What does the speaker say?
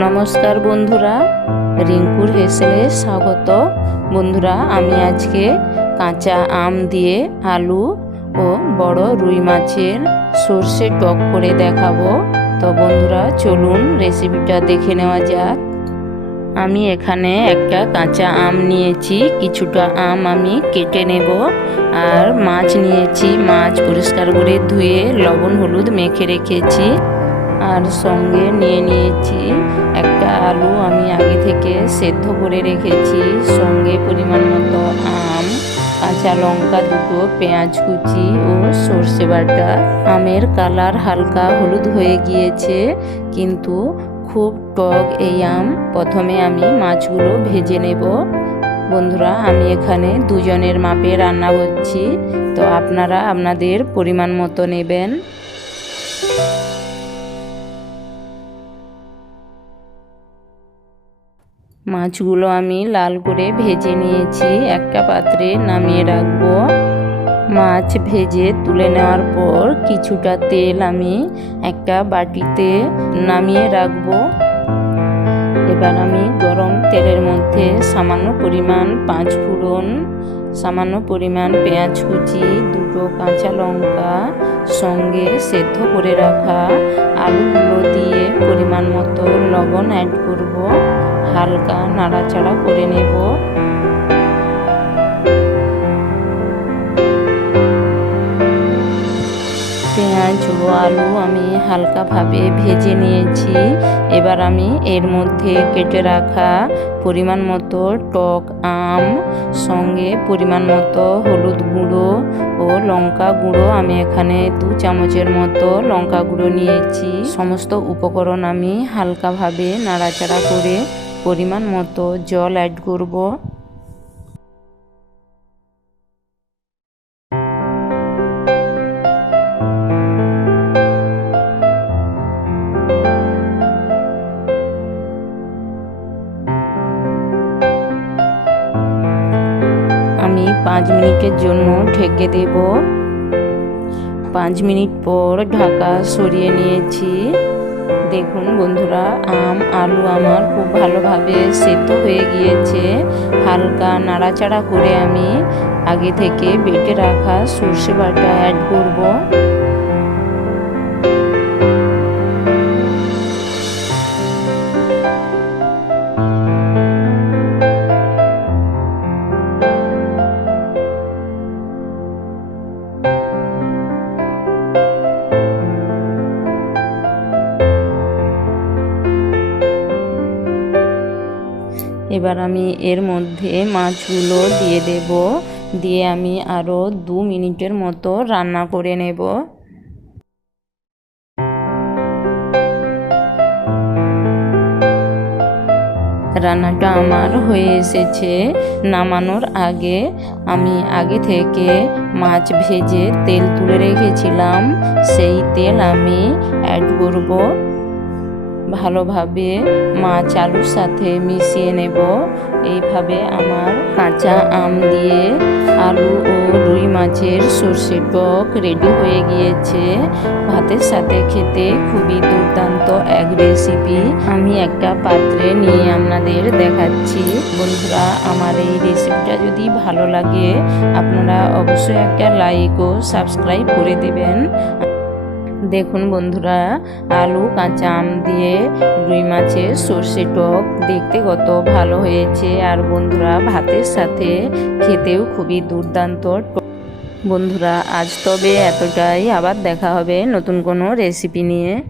নমস্কার বন্ধুরা, রিঙ্কুর হেসেলে স্বাগত। বন্ধুরা, আমি আজকে কাঁচা আম দিয়ে আলু ও বড় রুই মাছের সর্ষে টক করে দেখাবো। তো বন্ধুরা, চলুন রেসিপিটা দেখে নেওয়া যাক। আমি এখানে একটা কাঁচা আম নিয়েছি, কিছুটা আম আমি কেটে নেব আর মাছ নিয়েছি। মাছ পরিষ্কার করে ধুয়ে লবণ হলুদ মেখে রেখেছি। আর সঙ্গে নিয়ে নিয়েছি। একটা আলু আমি আগে থেকে সেদ্ধ করে রেখেছি। সঙ্গে পরিমাণ মতো আম, কাঁচা লঙ্কা দুটো, পেঁয়াজ কুচি ও সর্ষে বাটা। আমের কালার হালকা হলুদ হয়ে গিয়েছে, কিন্তু খুব টক এই আম। প্রথমে আমি মাছগুলো ভেজে নেব। বন্ধুরা, আমি এখানে দুজনের মাপে রান্না করছি। তো আপনারা আপনাদের পরিমাণ মতো নেবেন। মাছগুলো আমি লাল করে ভেজে নিয়েছি। একটা পাত্রে নামিয়ে রাখব। মাছ ভেজে তুলে নেওয়ার পর কিছুটা তেল আমি একটা বাটিতে নামিয়ে রাখব। এবার আমি গরম তেলের মধ্যে সামান্য পরিমাণ পাঁচ ফোড়ন, সামান্য পরিমাণ পেঁয়াজ কুচি, দুটো কাঁচা লঙ্কা সঙ্গে সেদ্ধ করে রাখা আলুগুলো পরিমাণ মতো লবণ অ্যাড করব হালকা নাড়াচাড়া করে নেব। আলু আমি হালকাভাবে ভেজে নিয়েছি। এবার আমি এর মধ্যে কেটে রাখা পরিমাণ মতো টক আম, সঙ্গে পরিমাণ মতো হলুদ গুঁড়ো ও লঙ্কা গুঁড়ো। আমি এখানে দু চামচের মতো লঙ্কা গুঁড়ো নিয়েছি। সমস্ত উপকরণ আমি হালকাভাবে নাড়াচাড়া করে পরিমাণ মতো জল অ্যাড করব। পাঁচ মিনিটের জন্য ঢেকে দেব। পাঁচ মিনিট পর ঢাকা সরিয়ে নিয়েছি। দেখুন বন্ধুরা, আম, আলু আমার খুব ভালোভাবে সেদ্ধ হয়ে গিয়েছে। হালকা নাড়াচাড়া করে আমি আগে থেকে বেটে রাখা সর্ষে বাটা অ্যাড করব। এবার আমি এর মধ্যে মাছগুলো দিয়ে দেব। দিয়ে আমি আরও দু মিনিটের মতো রান্না করে নেব। রান্নাটা আমার হয়ে এসেছে। নামানোর আগে আমি আগে থেকে মাছ ভেজে তেল তুলে রেখেছিলাম। সেই তেল আমি অ্যাড করব। ভালোভাবে মাছ আলুর সাথে মিশিয়ে নেব। এইভাবে আমার কাঁচা আম দিয়ে আলু ও রুই মাছের সর্ষে টক রেডি হয়ে গিয়েছে। ভাতের সাথে খেতে খুবই দুর্দান্ত এক রেসিপি আমি একটা পাত্রে নিয়ে আপনাদের দেখাচ্ছি। বন্ধুরা, আমার এই রেসিপিটা যদি ভালো লাগে, আপনারা অবশ্যই একটা লাইক ও সাবস্ক্রাইব করে দেবেন। দেখুন বন্ধুরা, আলু, কাঁচা আম দিয়ে রুই মাছের সর্ষে টক দেখতে কত ভালো হয়েছে। আর বন্ধুরা, ভাতের সাথে খেতেও খুবই দুর্দান্ত। বন্ধুরা, আজ তবে এতটাই। আবার দেখা হবে নতুন কোনো রেসিপি নিয়ে।